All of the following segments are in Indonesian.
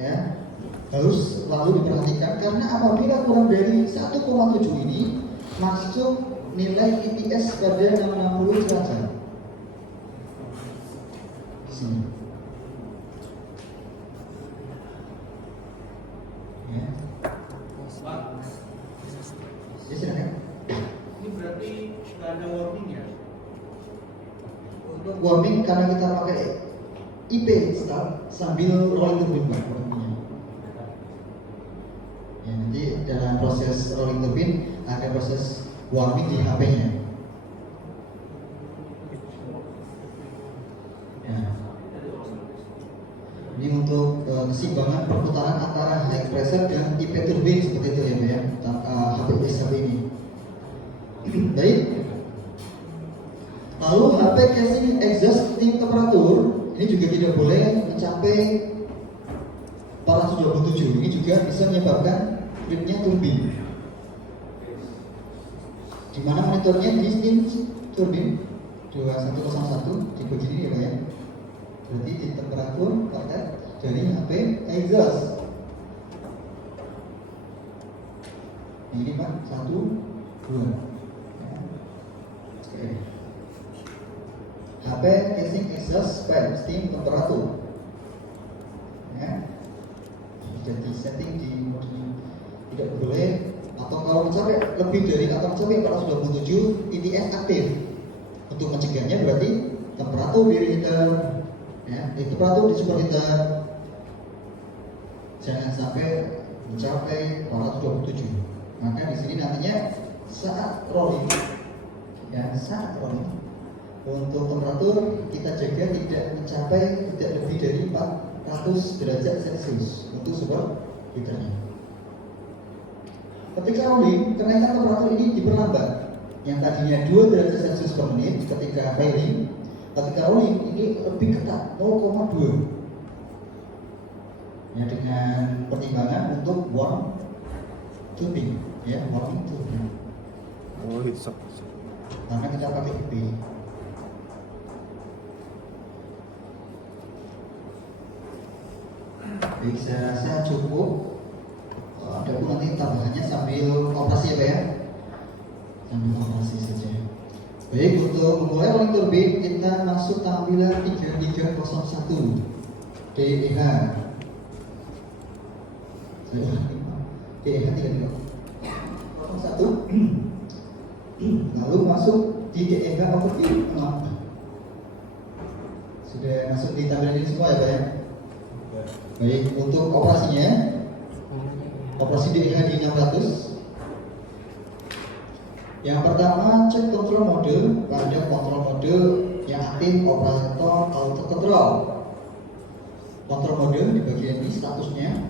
ya, harus selalu diperhatikan karena apabila kurang dari 1,7 ini masuk nilai IPS pada 60 derajat. Di sini. Ya. Ya, silakan. Ini berarti nggak ada warning ya? Untuk warning karena kita pakai IP start sambil rolling turbine warningnya. Ya, nanti dalam proses rolling turbine ada proses warning di HP-nya. Ya. Ini untuk keseimbangan perputaran antara high pressure dan IP turbine seperti itu ya, Mbak ya. HP ini. Baik. Lalu HP casing exhaust steam temperatur ini juga tidak boleh mencapai 427. Ini juga bisa menyebabkan tripnya turbin. Di mana monitornya di steam turbin 2101 di bagian ini ya Pak ya. Berarti di temperatur outlet dari HP exhaust. Ini Pak 1, 2. Oke. HP casing exhaust pipe steam temperatur. Ya. Bisa di setting di mode tidak boleh atau kalau mencapai lebih dari atau mencapai 427 ITS aktif. Untuk mencegahnya berarti temperatur di heater, ya, di temperatur di super heater jangan sampai mencapai 427. Maka di sini nantinya saat rolling, ya saat rolling untuk temperatur kita jaga tidak mencapai tidak lebih dari 400 derajat Celcius untuk super heaternya. Ketika rolling, kenaikan temperatur ini diperlambat. Yang tadinya 2 derajat Celcius per menit ketika fairing, ketika rolling ini lebih ketat 0,2. Ya, dengan pertimbangan untuk warm turbine, ya warming turbine. Oh, itu. Karena kita pakai IP. Baik, saya rasa cukup. Ada pun nanti tambahannya sambil operasi ya Pak ya. Sambil operasi saja. Baik, untuk memulai rolling turbine kita masuk tampilan 3301 DEH. DEH 3301. Lalu masuk di DEH overview. Sudah masuk di tampilan ini semua ya Pak ya. Baik, untuk operasinya operasi DEH di 600. Yang pertama, cek kontrol mode. Pada kontrol mode yang aktif operator auto control. Kontrol mode di bagian ini statusnya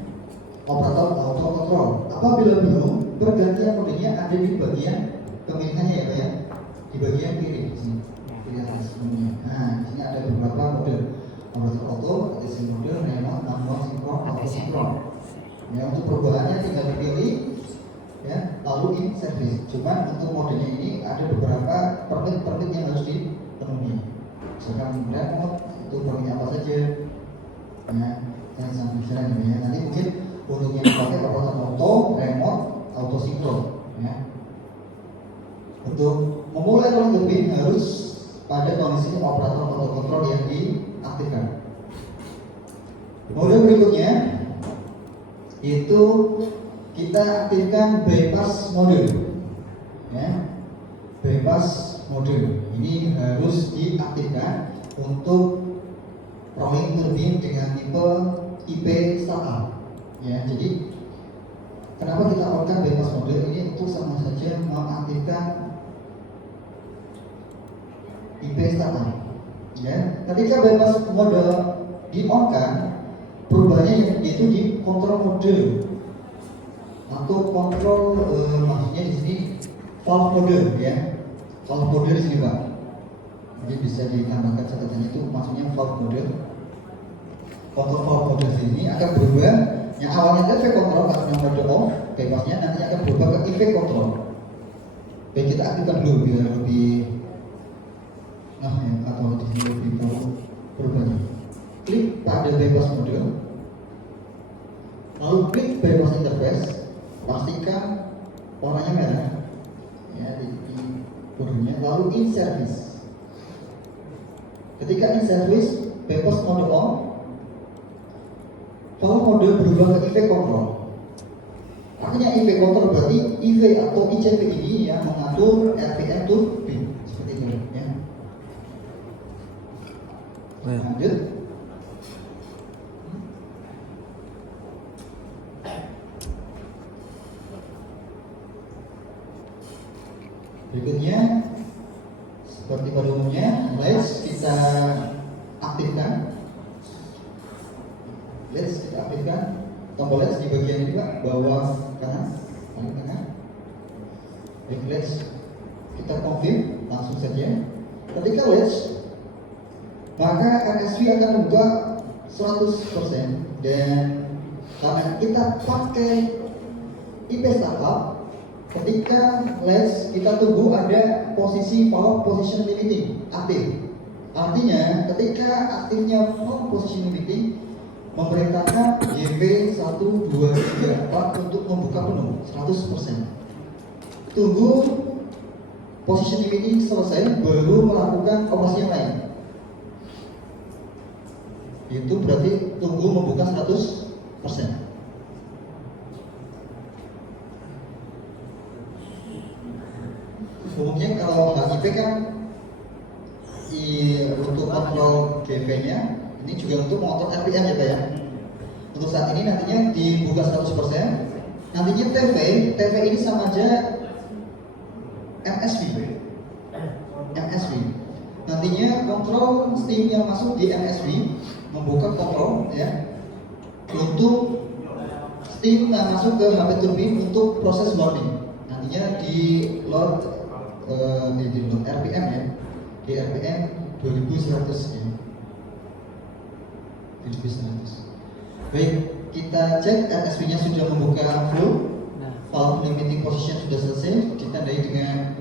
operator auto control. Apabila belum, pergantian modenya ada di bagian pemilihannya ya Pak ya. Di bagian kiri di sini. Kiri atas semuanya. Nah, di sini ada beberapa mode. Operator auto, ATC mode, remote, manual, sinkron, auto sinkron. Ya, untuk perubahannya tinggal dipilih, ya, lalu in service. Cuma untuk modenya ini ada beberapa permit yang harus dipenuhi. Misalkan remote itu permitnya apa saja, ya, yang sangat bicara ya. Nanti mungkin untuk yang dipakai operator auto, remote, auto sinkron, ya. Untuk memulai rolling turbine harus pada kondisi operator auto control yang diaktifkan. Mode berikutnya itu kita aktifkan bypass mode, ya. Bypass mode ini harus diaktifkan untuk rolling turbine dengan tipe IP startup, ya. Jadi kenapa kita on-kan bypass mode ini untuk sama saja mengaktifkan IP startup, ya. Ketika bypass mode di-on-kan, perubahannya yaitu di kontrol mode atau kontrol maksudnya di sini valve mode ya, valve mode di sini Pak. Jadi bisa ditambahkan catatannya itu maksudnya valve mode. Kontrol valve mode di sini akan berubah. Yang awalnya effect control karena mode off, bypassnya nanti akan berubah ke effect control. Baik, kita aktifkan dulu biar lebih ya, atau di sini lebih tahu perubahannya. Klik pada bypass mode. Lalu klik bypass interface, pastikan warnanya merah ya di bodonya. Lalu in service. Ketika in service, bypass mode on, kalau mode berubah ke IV control. Artinya IV control berarti IV atau ICP ini yang mengatur RPM turbin seperti itu ya. Lanjut. Berikutnya seperti pada umumnya, let's kita aktifkan. Let's kita aktifkan tombol let's di bagian ini Pak, bawah kanan, paling tengah. Baik, let's kita confirm langsung saja. Ketika let's, maka RSV akan membuka 100% dan karena kita pakai IP startup, ketika let's kita tunggu ada posisi power position limiting aktif. Artinya ketika aktifnya power position limiting memerintahkan YP 1, 2, 3, 4 untuk membuka penuh 100%. Tunggu position limiting selesai baru melakukan operasi yang lain. Itu berarti tunggu membuka 100%. Umumnya kalau HIP kan untuk kontrol GP-nya, ini juga untuk mengontrol RPM ya Pak ya. Untuk saat ini nantinya dibuka 100%. Nantinya TV ini sama aja MSV. Nantinya kontrol steam yang masuk di MSV membuka kontrol ya untuk steam yang masuk ke HP turbin untuk proses loading. Nantinya di load RPM ya, di RPM 2100 ya. 2100. Baik, kita cek RSV-nya sudah membuka full, valve limiting position sudah selesai, ditandai dengan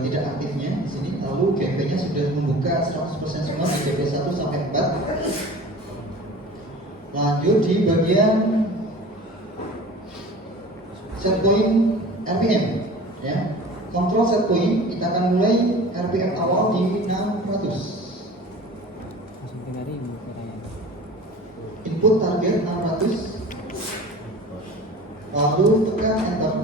tidak aktifnya di sini. Lalu GP-nya sudah membuka 100% semua di GP 1 sampai 4. Lanjut di bagian set point RPM ya. Kontrol set point kita akan mulai RPM awal di 600. Input target 600. Lalu tekan enter.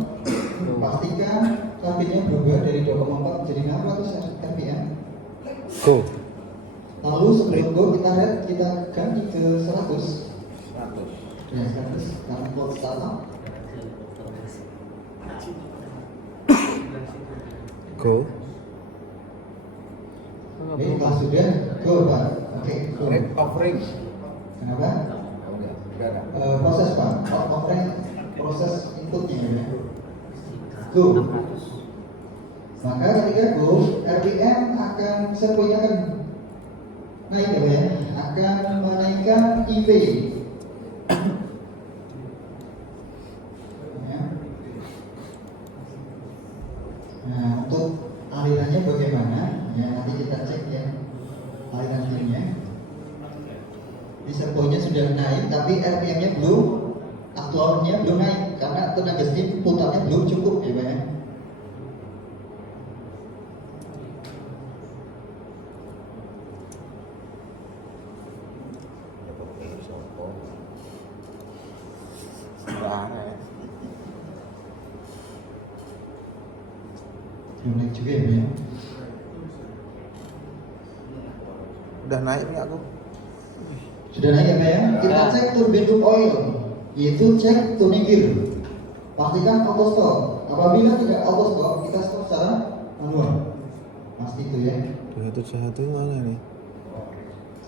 Pastikan targetnya berubah dari 2,4 menjadi 600 RPM. Go. Lalu sebelum go kita ganti ke 100. Ya 100 karena buat startup. Go. Ini kalau sudah go Pak. Oke, go. Offering. Kenapa? Proses Pak. Offering proses inputnya ya. Go. Maka ketika go, RPM akan setpointnya akan naik ya, akan menaikkan IV. Ya. Nah, untuk alirannya bagaimana? Ya, nanti kita cek ya aliran steamnya. Di setpointnya sudah naik, tapi RPM-nya belum, aktualnya belum naik karena tenaga steam putarnya belum cukup ya Pak ya. Belum naik juga ya Pak ya. Udah naik nih aku. Sudah naik ya Pak ya? Kita cek turbin loop oil, yaitu cek tuning gear. Pastikan auto stop. Apabila tidak auto stop, kita stop secara manual. Pasti itu ya. 271 mana nih?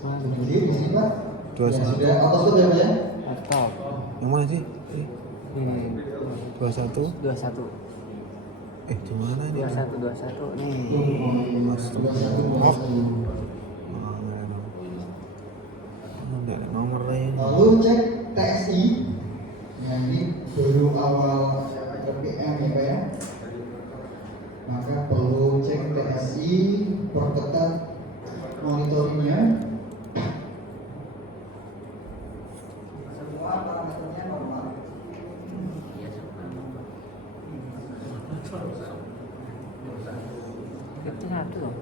Tuning gear di sini Pak. Ya, 21. sudah auto stop ya Pak ya? Laptop. Yang mana sih? Ini 21. 21. Di mana ini? 21 nih. Off. Enggak ada nomornya. Lalu cek TSI. Nah ini baru awal RPM ya Pak ya. Maka perlu cek TSI, perketat monitoringnya. Semua parameternya normal. Berarti satu loh.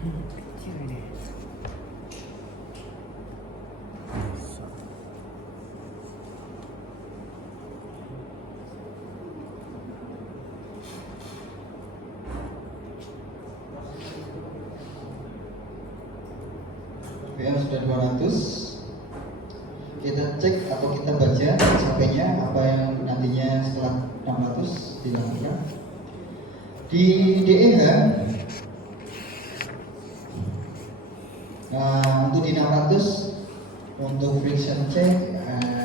Kecil ini. RPM sudah 200. Kita cek atau kita baca capainya apa yang nantinya setelah 600 dilakukan. Di DEH, nah untuk di 600 untuk friction check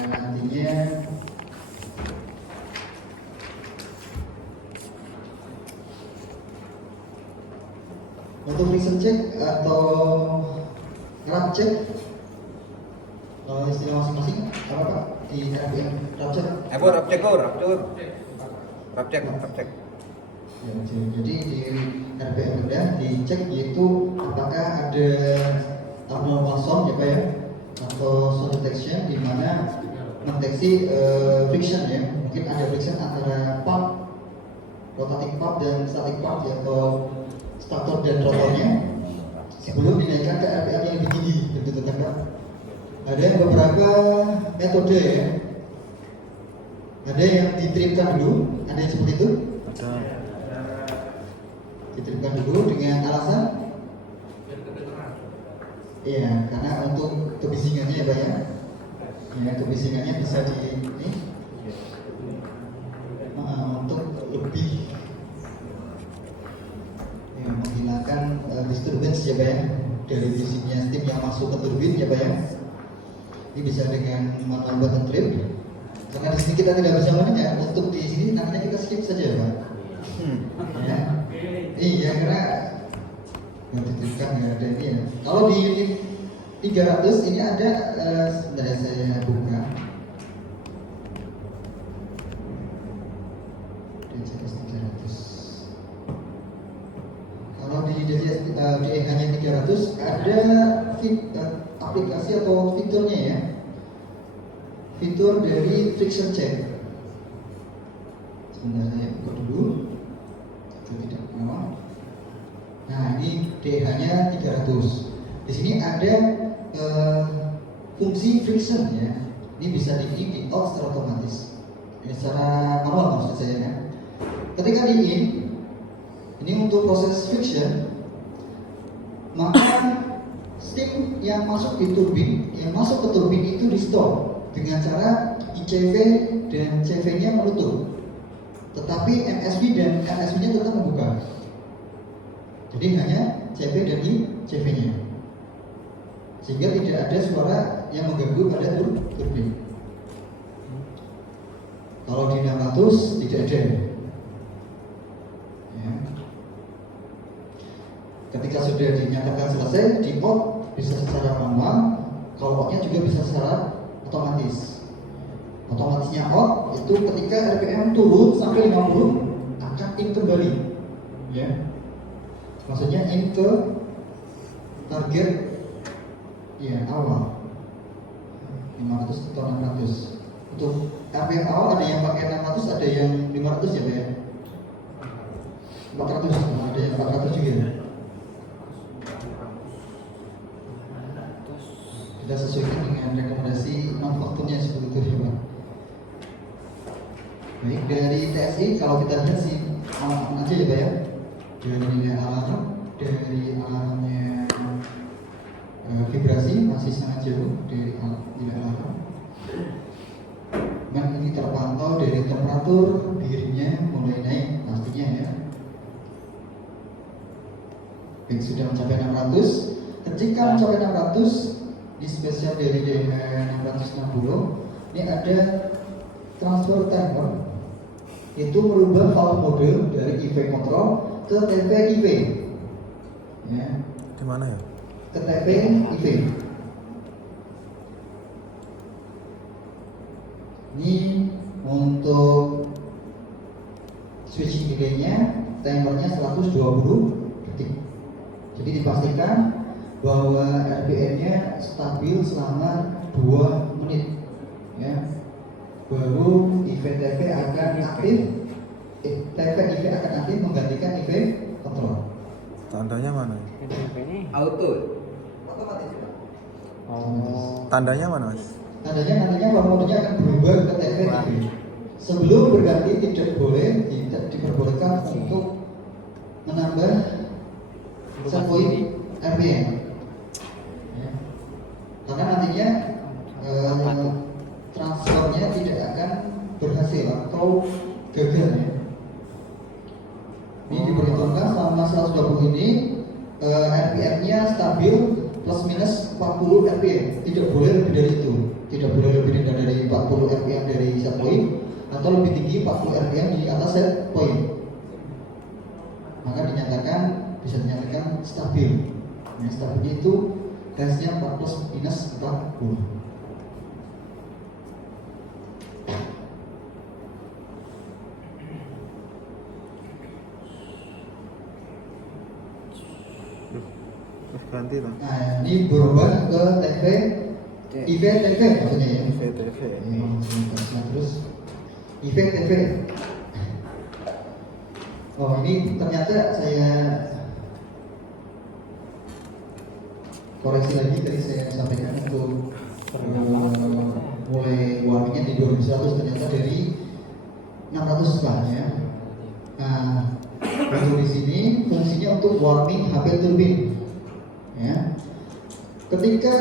nantinya untuk friction check atau rap check, istilah masing-masing apa Pak di RPM rap check? Rap cek. Ya, jadi di RPM rendah dicek yaitu apakah ada abnormal sound ya Pak ya, atau sound detection di mana mendeteksi friction ya, mungkin ada friction antara pump, rotating pump dan static pump ya, atau stator dan rotornya sebelum dinaikkan ke RPM yang lebih tinggi, begitu kan? Ada beberapa metode ya, ada yang ditripkan dulu, ada yang seperti itu. Diterapkan dulu dengan alasan iya, karena untuk kebisingannya ya Pak ya. Ya, kebisingannya bisa di ini untuk lebih ya, menghilangkan disturbance ya Pak ya, dari bisiknya steam yang masuk ke turbin ya Pak ya. Ini bisa dengan manual button trip. Karena di sini kita tidak bisa menanya, untuk di sini nantinya kita skip saja ya Pak. Ya. Iya, karena yang ditentukan nggak ada ini ya. Kalau di unit 300 ini ada sebenarnya saya buka DCS 300. Kalau di DCS di hanya 300 ada aplikasi atau fiturnya ya. Fitur dari friction check. Sebentar saya buka dulu. Tidak nama. Nah, ini DH-nya 300. Di sini ada fungsi friction ya. Ini bisa di out secara otomatis. Ini secara manual maksud saya ya. Ketika di in, ini untuk proses friction, maka steam yang masuk di turbin, yang masuk ke turbin itu di stop dengan cara ICV dan CV-nya menutup. Tetapi MSV dan MSV-nya tetap membuka. Jadi hanya CV dan CV-nya. Sehingga tidak ada suara yang mengganggu pada turbin. Kalau di 600 tidak ada. Ya. Ketika sudah dinyatakan selesai, di out bisa secara manual. Kalau outnya juga bisa secara otomatis. Otomatisnya out itu ketika RPM turun sampai 50 akan in kembali ya, maksudnya in ke target ya awal 500 atau 600. Untuk RPM awal ada yang pakai 600, ada yang 500 ya Pak ya, 400, ada yang 400 juga ya. Kita sesuaikan dengan rekomendasi manufakturnya seperti itu ya Pak. Baik, dari TSI kalau kita lihat sih aman aja ya Pak ya. Dari nilai alarm, dari alarmnya vibrasi masih sangat jauh dari nilai alarm. Dan ini terpantau dari temperatur dirinya mulai naik pastinya ya. Baik, sudah mencapai 600. Ketika mencapai 600 di spesial dari DH 660 ini ada transfer timer. Itu merubah valve mode dari IV control ke TP IV ya. Gimana ya? Ke TP IV. Ini untuk switching delay-nya timernya 120 detik. Jadi dipastikan bahwa RPM-nya stabil selama 2 menit, ya. Baru IV TV akan aktif, IV akan aktif menggantikan IV kontrol. Tandanya mana? ini Auto. Otomatis. oh Tandanya mana, Mas? Tandanya nantinya power mode-nya akan berubah ke TV TV. Sebelum berganti tidak diperbolehkan untuk menambah set point RPM. Ya. Karena nantinya transfernya tidak akan berhasil atau gagal, ya. Ini diperhitungkan selama 120 ini RPM-nya stabil plus minus 40 RPM, tidak boleh lebih dari itu, tidak boleh lebih rendah dari 40 RPM dari set point atau lebih tinggi 40 RPM di atas set point. Maka bisa dinyatakan stabil. Nah, stabil itu tesnya 4 plus minus 40. Terus ganti lah. Nah, ini berubah ke TV IV TV maksudnya, ya. VTV. Terus IV TV. Oh, ini ternyata saya koreksi lagi, tadi saya sampaikan untuk mulai warmingnya di 2100 ternyata dari 600 setelahnya. Nah, untuk di sini fungsinya untuk warming HP turbin. Ya. Ketika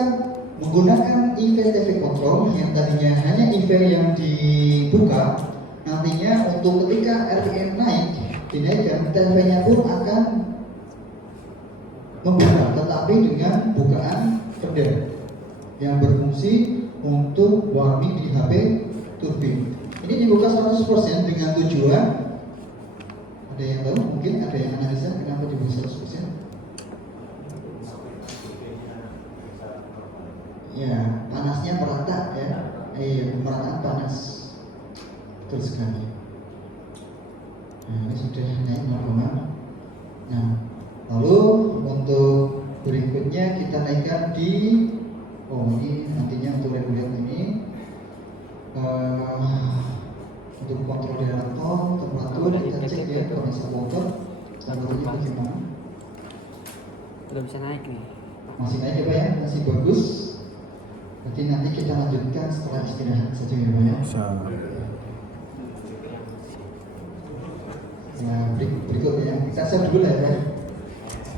menggunakan IV TV control yang tadinya hanya IV yang dibuka, nantinya untuk ketika RPM naik dinaikkan, TV-nya pun akan membuka, tetapi dengan bukaan kedai yang berfungsi untuk warming di HP turbin. Ini dibuka 100% dengan tujuan, ada yang tahu? Mungkin ada yang analisa kenapa dibuka 100%? Ya, panasnya merata, ya. Pemerataan panas. Betul sekali. Nah, ini sudah naik 0,. Nah, lalu untuk berikutnya kita naikkan di ini nantinya untuk reguler ini untuk kontrol generator, temperatur kita cek ya kondisi motor, temperaturnya bagaimana? udah bisa naik nih. Masih naik ya Pak ya, masih bagus. Berarti nanti kita lanjutkan setelah istirahat saja ya Pak ya. Bisa. Nah, berikutnya kita save dulu ya Pak.